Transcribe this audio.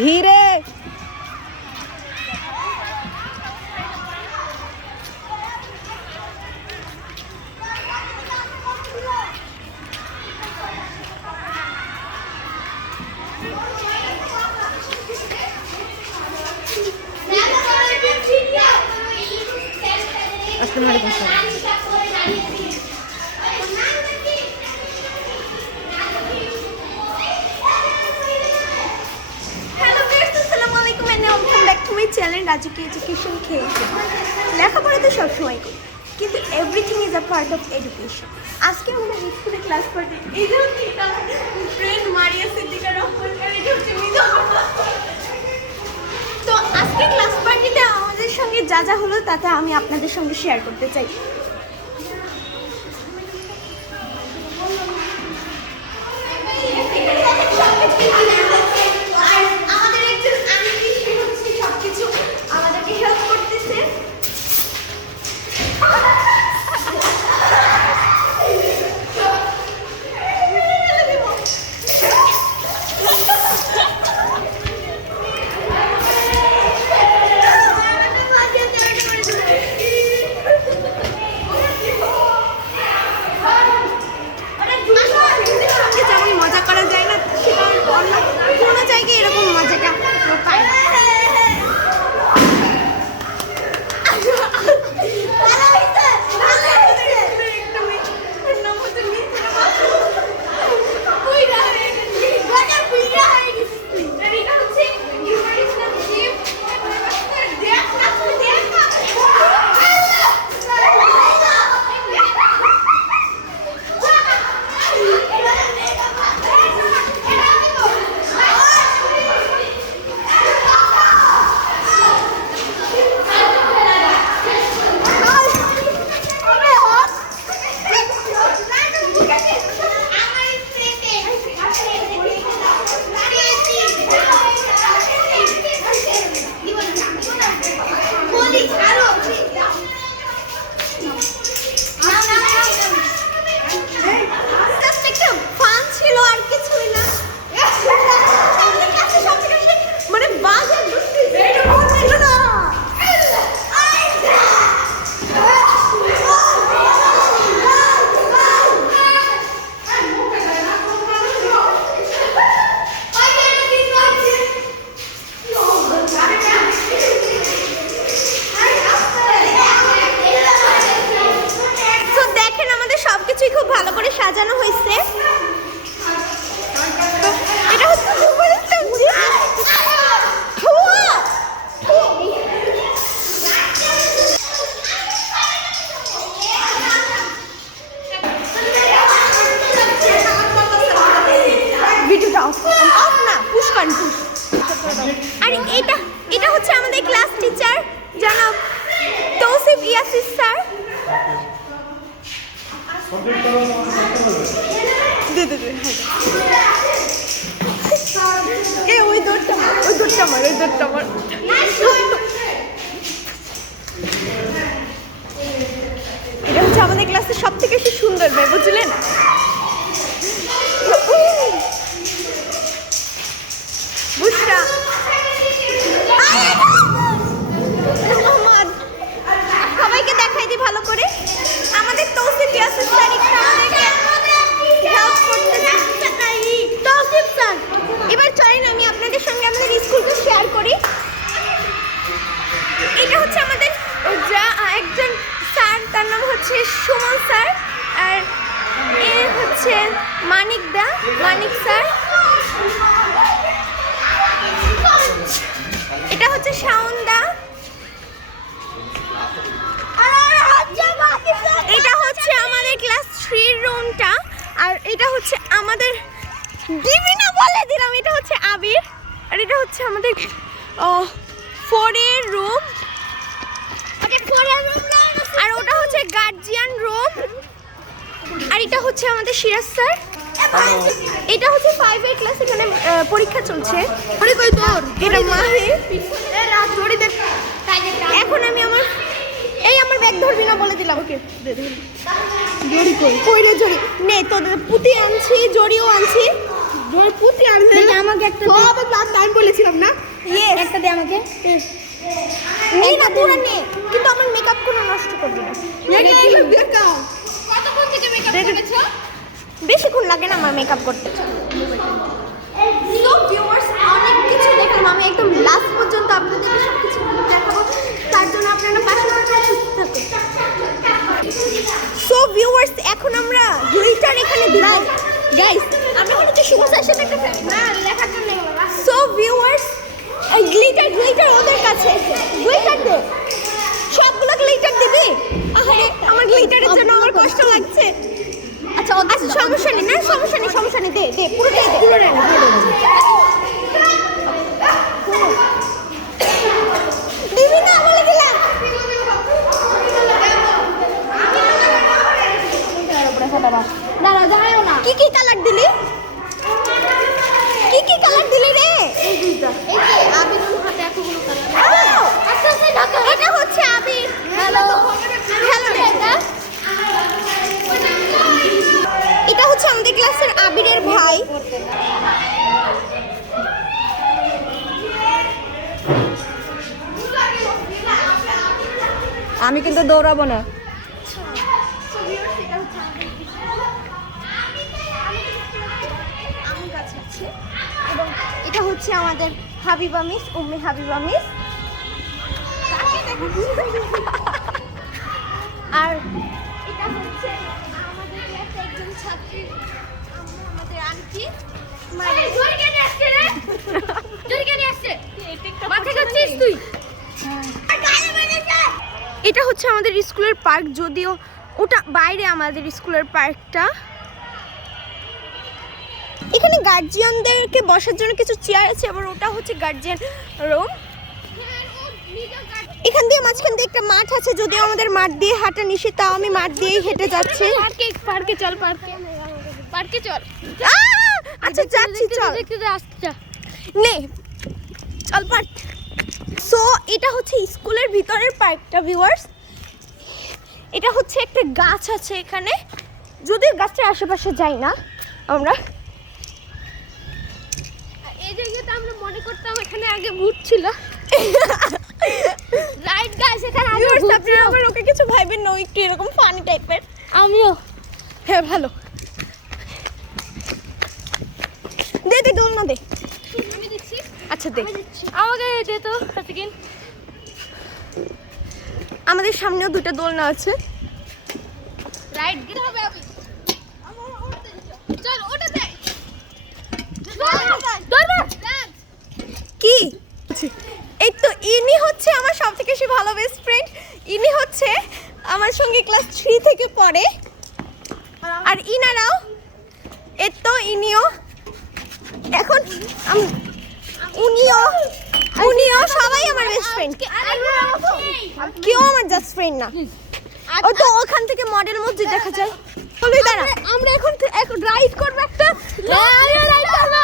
ধীরে। আসসালামু আলাইকুম স্যার। চ্যানেল রাজুকি এডুকেশন খেয়েছে। লেখাপড়া তো সবসময় করি, কিন্তু everything is a part of education. আজকে আমরা স্কুলে ক্লাস করতে ফ্রেন্ড মারিয়া সিদ্দিকা রহমান, তো আজকে ক্লাস পার্টিতে আমাদের সঙ্গে যা যা হলো তা আমি আপনাদের সঙ্গে শেয়ার করতে চাই। সাজানো হয়েছে। এটা হচ্ছে ভিডিওটা অফ না, পুশ করেন পুশ। আর এটা হচ্ছে আমাদের ক্লাস টিচার জনাব তৌসিফ ইয়াসির স্যার। ওই দৌড়টা মার, ওই দৌড়টা মার, ওই দৌড়টা মার। এটা হচ্ছে আমাদের ক্লাসের সব থেকে সুন্দর মেয়ে, বুঝলেন? বুঝরা সবাইকে দেখাই দিই ভালো করে। আমাদের তৌসিফ ইয়াসির স্যার হেল্প করতেছে। তৌসিফ স্যার, এবার চলেন আমি আপনাদের সঙ্গে আমাদের স্কুলটা শেয়ার করি। এটা হচ্ছে আমাদের একজন স্যার, তার নাম হচ্ছে সুমন স্যার, আর এ হচ্ছে মানিক স্যার। এটা হচ্ছে শাওন দা। এটা হচ্ছে আমাদের ক্লাস 3 রুমটা, আর এটা হচ্ছে আমাদের ডিভিনা বলে দিলাম, এটা হচ্ছে আবির, আর এটা হচ্ছে আমাদের 4 এর রুম, আর ওটা হচ্ছে গার্জিয়ান রুম, আর এটা হচ্ছে আমাদের সিরাজ স্যার। এটা হচ্ছে 5 এর ক্লাস, এখানে পরীক্ষা চলছে। এটা মাহি। এখন আমি আমার ব্যাগ ধরবি না বলে দিলাম। ওকে জড়ি কই রে জড়ি নে, তোদের পুঁতি আনছি, জড়িও আনছি। জড়ি পুঁতি আনছি আমাকে আমাকে একটা সব ক্লাস 9 বলেছিলাম না? ইয়েস, একটা দে আমাকে। এই না দূরে নে, কিন্তু আমার মেকআপ কোনো নষ্ট করবি না। কতক্ষণ থেকে মেকআপ করেছো? বেশিক্ষণ লাগে না আমার মেকআপ করতে। সো ভিউয়ার্স, অনেক কিছু দেখলাম, আমি একদম লাস্ট পর্যন্ত আপনাদেরকে সব কিছু দেখাবো, তার জন্য আপনারা পাশে পাশে সুস্থ থাকুন। সো ভিউয়ার্স, এখন আমরা গ্লিটার এখানে দিলাম গাইস। আমরা কিন্তু শুভ স্যারের সাথে একটা না লেখার জন্য। সো ভিউয়ার্স, গ্লিটার ওদের কাছে, গ্লিটার দে, সবগুলো গ্লিটার দিবি? আরে আমার গ্লিটারের জন্য আমার কষ্ট লাগছে। আচ্ছা সমস্যা নেই না, সমস্যা নেই, দে পুরোটাই দে। দিবি না বলে দিলাম। দাঁড়া যায়ও না। কি কালার দিলি? কি কালার দিলি রে? এই যে আবিরুল হাতে এতগুলো কালার। আস্তে আস্তে ঢাকা। এটা হচ্ছে আবির। হ্যালো এটা এটা হচ্ছে আমাদের ক্লাসের আবিরের ভাই। আমি কিন্তু দৌড়াবো না। এবং এটা হচ্ছে আমাদের হাবিবা মিস, উম্মে হাবিবা মিস। আর এটা হচ্ছে আমাদের ক্লাসে একজন ছাত্রী, আমাদের আন্টি। এটা হচ্ছে আমাদের স্কুলের পার্ক, যদিও ওটা বাইরে আমাদের স্কুলের পার্কটা। এখানে গার্জিয়ানদেরকে বসার জন্য কিছু চেয়ার আছে, আবার ওটা হচ্ছে গার্জিয়ান রুম। এখান দিয়ে মাঝখান দিয়ে একটা মাঠ আছে, যদিও আমাদের মাঠ দিয়ে হাঁটা নিষেধ, তাও আমি মাঠ দিয়েই হেঁটে যাচ্ছি। পার্কে চল। আচ্ছা যাচ্ছি, চল নে চল পার্ক। সো এটা হচ্ছে স্কুলের ভিতরের পার্কটা ভিউয়ার্স। এটা হচ্ছে একটা গাছ আছে এখানে, যদিও গাছটার আশেপাশে যাই না আমরা। এই জায়গাতে আমরা মনে করতাম এখানে আগে ভূত ছিল। রাইট গাইস, এখানে আগে ভূত ছিল। আপনারা আবার ওকে কিছু ভাইবেন না, একটু এরকম ফানি টাইপের। আমিও। হ্যাঁ ভালো, দে দোলনা দে। আমি দিচ্ছি। আচ্ছা দে, আমাকে দে তো সেকেন্ড। আমাদের সামনেও দুটো দোলনা আছে। রাইট গিয়ে হবে আমি। চল ওটা দে। কি এই তো ইনি হচ্ছে আমার সব থেকে বেশি ভালো বেস্ট ফ্রেন্ড। ইনি হচ্ছে আমার সঙ্গে ক্লাস 3 থেকে পড়ে, আর ইনারাও এই তো ইনিও এখন উনিও সবাই আমার বেস্ট ফ্রেন্ড। কেউ আমার জাস্ট ফ্রেন্ড না। ও তো ওখান থেকে মডেল মসজিদ দেখা যায়। বলি দাঁড়া, আমরা এখন রাইড করব একটা। রাইড করব।